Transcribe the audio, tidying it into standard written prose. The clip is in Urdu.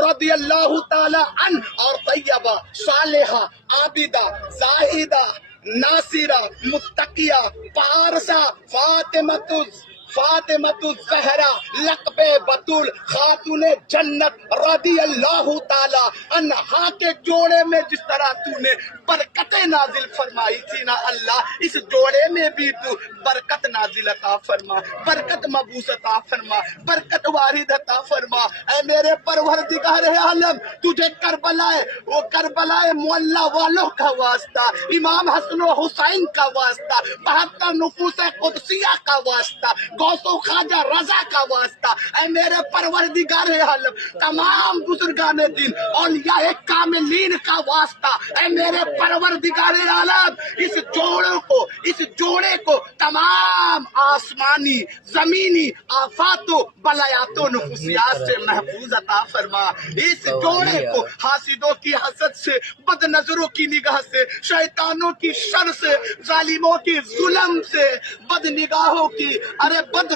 رضی اللہ تعالی عنہ اور طیبہ صالحہ عابدہ زاہدہ ناصرہ متقیہ پارسہ فاطمۃ الزہرا لقب بطول خاتون جنت رضی اللہ تعالی عنہا کے جوڑے میں جس طرح تو نے برکتیں نازل فرمائی تھی نا اللہ، اس جوڑے میں بھی تو برکت نازل عطا فرما، برکت مبعوث عطا فرما، برکت وارد عطا فرما۔ اے میرے پروردگار عالم، تجھے کربلائے معلیٰ والوں کا واسطہ، امام حسن و حسین کا واسطہ، 72 نفوس قدسیہ کا واسطہ، غوث و خواجہ رضا کا واسطہ، اے میرے پروردگار عالم، تمام بزرگان دین اولیاء کاملین کا واسطہ، اے میرے پروردگار عالم، اس جوڑے کو تمام آسمانی زمینی آفات و بلایات و نفوسیات سے محفوظ عطا فرما۔ اس جوڑے کو حاسدوں کی حسد سے، بد نظروں کی نگاہ سے، شیطانوں کی شر سے، ظالموں کی ظلم سے، بد نگاہوں کی